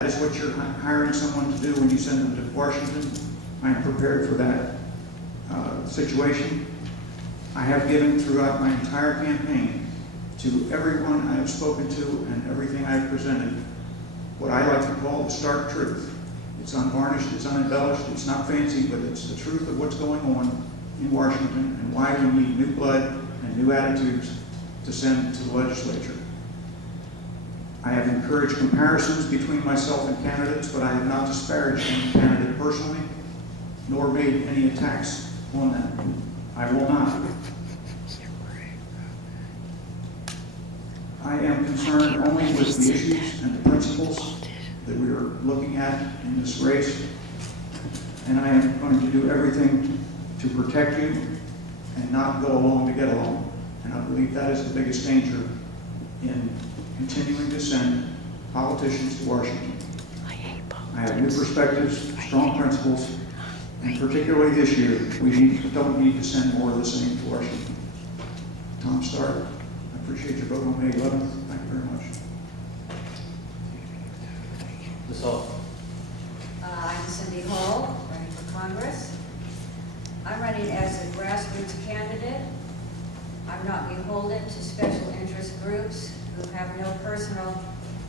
that is what you're hiring someone to do when you send them to Washington, I am prepared for that situation. I have given throughout my entire campaign to everyone I have spoken to and everything I have presented what I like to call the stark truth. It's unvarnished, it's unembellished, it's not fancy, but it's the truth of what's going on in Washington and why we need new blood and new attitudes to send to the legislature. I have encouraged comparisons between myself and candidates, but I have not disparaged any candidate personally, nor made any attacks on them. I will not. I am concerned only with the issues and the principles that we are looking at in this race, and I am going to do everything to protect you and not go along to get along. And I believe that is the biggest danger in continuing to send politicians to Washington. I have new perspectives, strong principles, and particularly this year, we don't need to send more of the same to Washington. Tom Stark, I appreciate your vote on May 11th. Thank you very much. Ms. Hall. I'm Cindy Hall, running for Congress. I'm running as a grassroots candidate. I'm not beholden to special interest groups who have no personal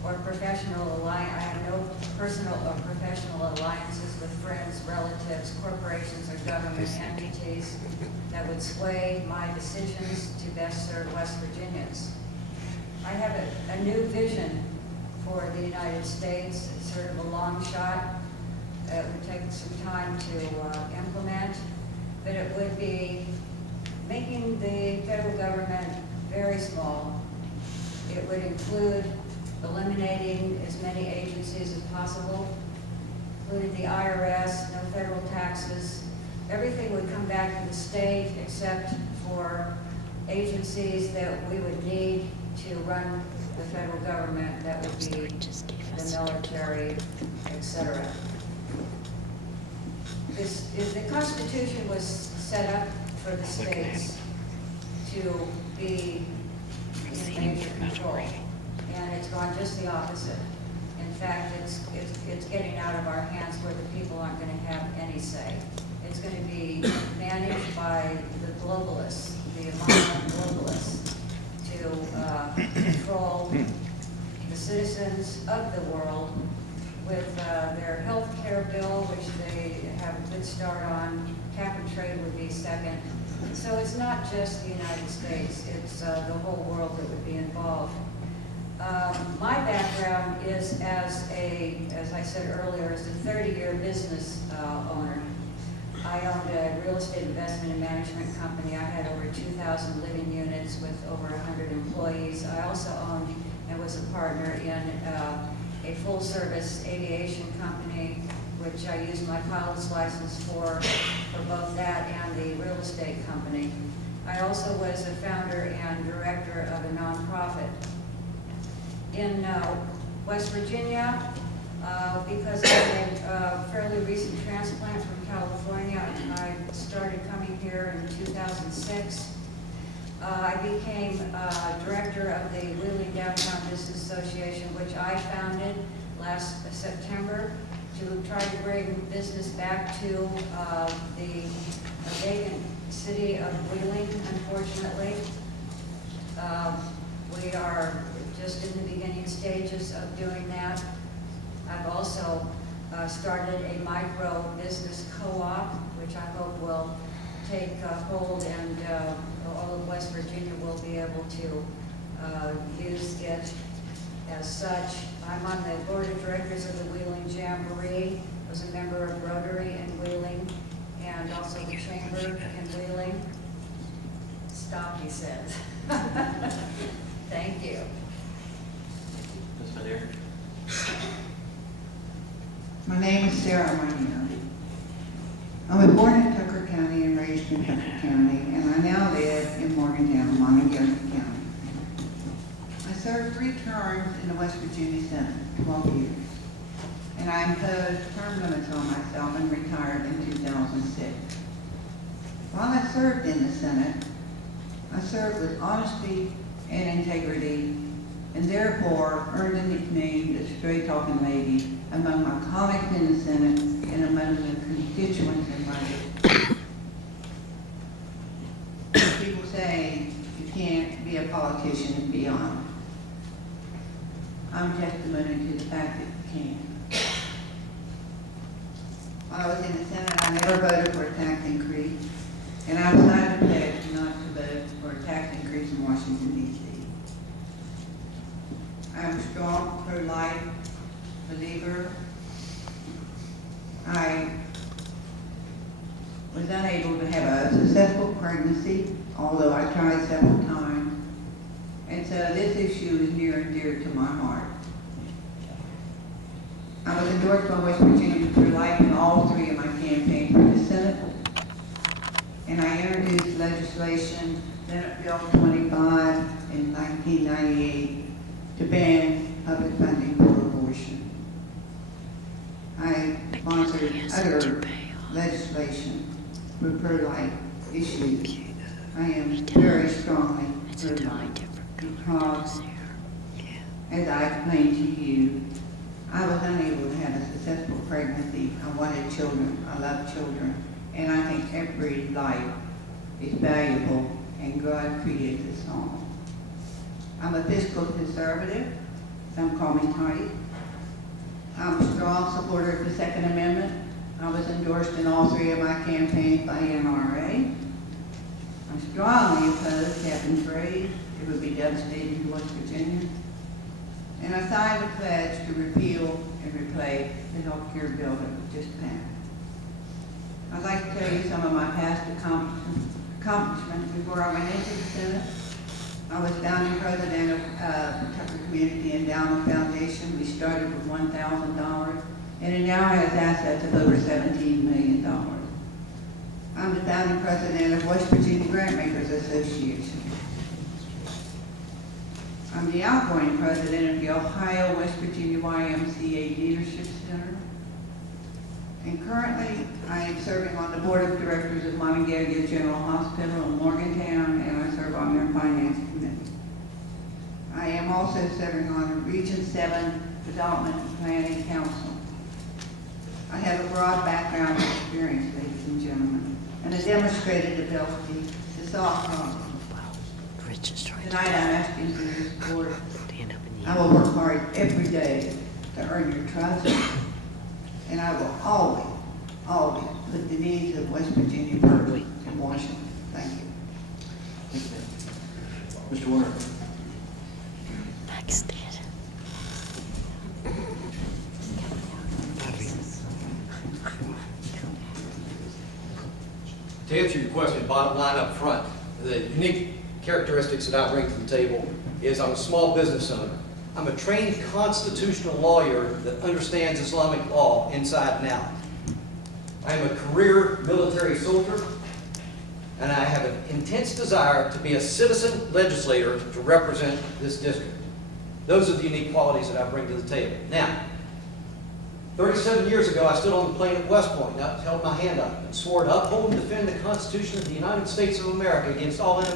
or professional alliance. I have no personal or professional alliances with friends, relatives, corporations, or government entities that would sway my decisions to best serve West Virginians. I have a new vision for the United States. It's sort of a long shot. It would take some time to implement, but it would be making the federal government very small. It would include eliminating as many agencies as possible, including the IRS, no federal taxes. Everything would come back to the state except for agencies that we would need to run the federal government. That would be the military, etc. The Constitution was set up for the states to be in major control, and it's gone just the opposite. In fact, it's getting out of our hands where the people aren't going to have any say. It's going to be managed by the globalists, the American globalists, to control the citizens of the world with their health care bill, which they have a good start on. Cap and trade would be second. So it's not just the United States, it's the whole world that would be involved. My background is as I said earlier, as a 30-year business owner. I owned a real estate investment and management company. I had over 2,000 living units with over 100 employees. I also owned and was a partner in a full-service aviation company, which I used my pilot's license for both that and the real estate company. I also was a founder and director of a nonprofit. In West Virginia, because I made a fairly recent transplant from California, I started coming here in 2006. I became director of the Wheeling Downtown Business Association, which I founded last September to try to bring business back to the vacant city of Wheeling, unfortunately. We are just in the beginning stages of doing that. I've also started a micro business co-op, which I hope will take hold, and all of West Virginia will be able to use it as such. I'm on the board of directors of the Wheeling Jamboree. I was a member of Rotary in Wheeling and also the Chamber in Wheeling. Stop, he says. Thank you. Ms. Madere. My name is Sarah Minor. I was born in Tucker County and raised in Tucker County, and I now live in Morgantown, Montague County. I served 3 terms in the West Virginia Senate, 12 years, and I imposed term limits on myself and retired in 2006. While I served in the Senate, I served with honesty and integrity, and therefore earned the nickname the straight-talking lady colleagues in the Senate and among the constituents invited. People say you can't be a politician and be honest. I'm testimony to the fact that you can. When I was in the Senate, I never voted for a tax increase, and I decided to pledge not to vote for a tax increase in Washington, D.C. I am a strong pro-life believer. I was unable to have a successful pregnancy, although I tried several times. And so this issue is near and dear to my heart. I was endorsed by West Virginia for life in all three of my campaigns for the Senate. And I introduced legislation, Senate Bill 25 in 1998, to ban public funding for abortion. I sponsored other legislation for pro-life issues. I am very strongly pro-life because, as I explained to you, I was unable to have a successful pregnancy. I wanted children. I love children. And I think every life is valuable, and God created us all. I'm a fiscal conservative. Some call me tight. I'm a strong supporter of the Second Amendment. I was endorsed in all three of my campaigns by NRA. I strongly oppose cap and trade. It would be devastating to West Virginia. And I signed a pledge to repeal and replace the health care bill that was just passed. I'd like to tell you some of my past accomplishments before I went into the Senate. I was founding president of Tucker Community Endowment Foundation. We started with $1,000, and it now has assets of over $17 million. I'm the founding president of West Virginia Grantmakers Association. I'm the outgoing president of the Ohio West Virginia YMCA Leadership Center. And currently, I am serving on the board of directors of Monongalia General Hospital in Morgantown, and I serve on their finance committee. I am also serving on the Region 7 Development and Planning Council. I have a broad background and experience, ladies and gentlemen, and a demonstrated ability to solve problems. Tonight, I'm asking for your support. I will work hard every day to earn your trust, and I will always, always put the needs of West Virginia first in Washington. Thank you. Thank you, ma'am. Mr. Warner. Max did. To answer your question, bottom line up front, the unique characteristics that I bring to the table is I'm a small business owner. I'm a trained constitutional lawyer that understands Islamic law inside and out. I am a career military soldier, and I have an intense desire to be a citizen legislator to represent this district. Those are the unique qualities that I bring to the table. Now, 37 years ago, I stood on the plane at West Point, held my hand up, and swore to uphold and defend the Constitution of the United States of America against all enemies.